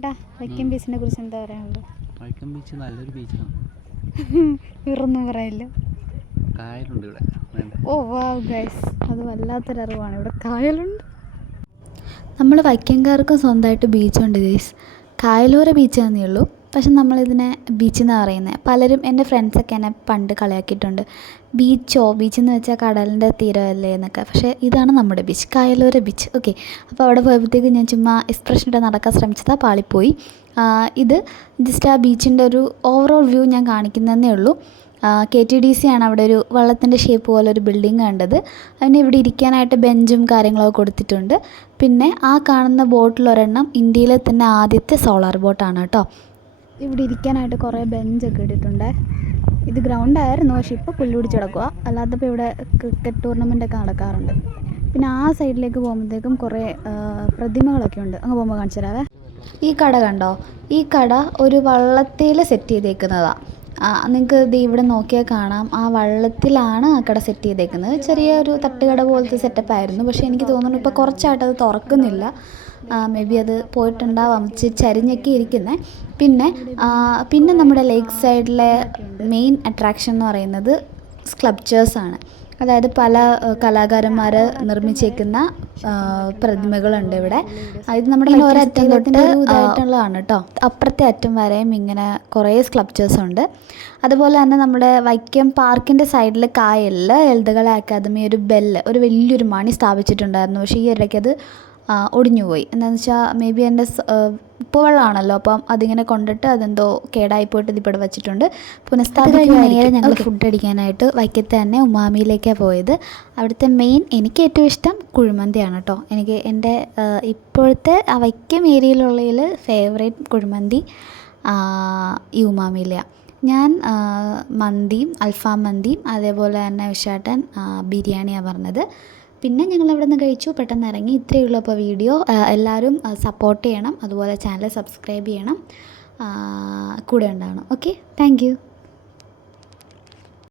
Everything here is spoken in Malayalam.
ചേട്ടാ വൈക്കം ബീച്ചിനെ കുറിച്ച് എന്താ പറയാനുള്ളത്? വൈക്കം ബീച്ച് നല്ലൊരു ബീച്ചാണ്. വേറൊന്നും പറയില്ല. കായലുണ്ട് ഇവിടെ. ഓ വാവ് ഗൈസ്, അത് വല്ലാത്തൊരറിവാണ്. ഇവിടെ കായലുണ്ട്. നമ്മൾ വൈക്കംകാർക്കും സ്വന്തമായിട്ട് ബീച്ചുണ്ട് ഗൈസ്. കായലോര ബീച്ചാണെന്നേ ഉള്ളൂ, പക്ഷെ നമ്മളിതിനെ ബീച്ചെന്നാണ് പറയുന്നത്. പലരും എൻ്റെ ഫ്രണ്ട്സൊക്കെ എന്നെ പണ്ട് കളിയാക്കിയിട്ടുണ്ട്, ബീച്ചെന്ന് വെച്ചാൽ കടലിൻ്റെ തീരമല്ലേ എന്നൊക്കെ. പക്ഷേ ഇതാണ് നമ്മുടെ ബീച്ച്, കായലോര ബീച്ച്. ഓക്കെ, അപ്പോൾ അവിടെ പോയപ്പോഴത്തേക്ക് ഞാൻ ചുമ്മാ എക്സ്പ്രഷൻ ഇട്ട് നടക്കാൻ ശ്രമിച്ചതാണ്, പാളിപ്പോയി. ഇത് ജസ്റ്റ് ആ ബീച്ചിൻ്റെ ഒരു ഓവറോൾ വ്യൂ ഞാൻ കാണിക്കുന്നതേ ഉള്ളൂ. KTDC ആണ് അവിടെ ഒരു വള്ളത്തിൻ്റെ ഷേപ്പ് പോലെ ഒരു ബിൽഡിംഗ് കണ്ടത്. അതിന് ഇവിടെ ഇരിക്കാനായിട്ട് ബെഞ്ചും കാര്യങ്ങളൊക്കെ കൊടുത്തിട്ടുണ്ട്. പിന്നെ ആ കാണുന്ന ബോട്ടിലൊരെണ്ണം ഇന്ത്യയിലെ തന്നെ ആദ്യത്തെ സോളാർ ബോട്ടാണ് കേട്ടോ. ഇവിടെ ഇരിക്കാനായിട്ട് കുറേ ബെഞ്ചൊക്കെ ഇട്ടിട്ടുണ്ട്. ഇത് ഗ്രൗണ്ടായിരുന്നു, പക്ഷേ ഇപ്പോൾ പുല്ല് പിടിച്ച് കിടക്കുക. അല്ലാത്തപ്പോൾ ഇവിടെ ക്രിക്കറ്റ് ടൂർണമെൻ്റൊക്കെ നടക്കാറുണ്ട്. പിന്നെ ആ സൈഡിലേക്ക് പോകുമ്പോഴത്തേക്കും കുറേ പ്രതിമകളൊക്കെ ഉണ്ട്. അങ്ങ് പോകുമ്പോൾ കാണിച്ചു തരാവേ. ഈ കട കണ്ടോ? ഈ കട ഒരു വള്ളത്തിൽ സെറ്റ് ചെയ്തേക്കുന്നതാണ്. നിങ്ങൾക്ക് ഇത് ഇവിടെ നോക്കിയാൽ കാണാം, ആ വള്ളത്തിലാണ് ആ കട സെറ്റ് ചെയ്തേക്കുന്നത്. ചെറിയൊരു തട്ടുകട പോലത്തെ സെറ്റപ്പായിരുന്നു, പക്ഷേ എനിക്ക് തോന്നുന്നു ഇപ്പോൾ കുറച്ചായിട്ട് അത് തുറക്കുന്നില്ല. മേ ബി അത് പോയിട്ടുണ്ടാവാം, ചരിഞ്ഞൊക്കെ ഇരിക്കുന്നത്. പിന്നെ നമ്മുടെ ലേക്ക് സൈഡിലെ മെയിൻ അട്രാക്ഷൻ എന്ന് പറയുന്നത് സ്കൾപ്ചേഴ്സാണ്. അതായത് പല കലാകാരന്മാർ നിർമ്മിച്ചേക്കുന്ന പ്രതിമകളുണ്ട് ഇവിടെ. ഇത് നമ്മുടെ ഒരറ്റം തൊട്ട് ഇതായിട്ടുള്ളതാണ് കേട്ടോ. അപ്പുറത്തെ അറ്റം വരെയും ഇങ്ങനെ കുറേ സ്കൾപ്ചേഴ്സ് ഉണ്ട്. അതുപോലെ തന്നെ നമ്മുടെ വൈക്കം പാർക്കിൻ്റെ സൈഡിൽ കായലിൽ ലളിതകലാ അക്കാദമി ഒരു വലിയൊരു മണി സ്ഥാപിച്ചിട്ടുണ്ടായിരുന്നു. പക്ഷേ ഈ ഇടയ്ക്കത് ഒടിഞ്ഞുപോയി. എന്താണെന്ന് വെച്ചാൽ മേ ബി എൻ്റെ ഇപ്പോൾ വെള്ളമാണല്ലോ, അപ്പം അതിങ്ങനെ കൊണ്ടിട്ട് അതെന്തോ കേടായിപ്പോയിട്ട് ഇതിപ്പോൾ ഇവിടെ വെച്ചിട്ടുണ്ട്. നേരെ ഞങ്ങൾ ഫുഡ് അടിക്കാനായിട്ട് വൈക്കത്ത് തന്നെ ഉമാമിയിലേക്കാണ് പോയത്. അവിടുത്തെ മെയിൻ എനിക്ക് ഏറ്റവും ഇഷ്ടം കുഴിമന്തിയാണ് കേട്ടോ. എനിക്ക് എൻ്റെ ഇപ്പോഴത്തെ ആ വൈക്കം ഏരിയയിലുള്ളതിൽ ഫേവറേറ്റ് കുഴിമന്തി ഈ ഉമാമിയിലെയാണ്. ഞാൻ മന്തിയും അൽഫാം മന്തിയും അതേപോലെ തന്നെ വിശാട്ടൻ ബിരിയാണിയാണ് പറഞ്ഞത്. പിന്നെ ഞങ്ങൾ അവിടെ നിന്ന് കഴിച്ചു, പെട്ടെന്ന് ഇറങ്ങി. ഇത്രയേ ഉള്ളൂ അപ്പോൾ വീഡിയോ. എല്ലാവരും സപ്പോർട്ട് ചെയ്യണം, അതുപോലെ ചാനൽ സബ്സ്ക്രൈബ് ചെയ്യണം, കൂടെ ഉണ്ടാവണം. Okay, thank you.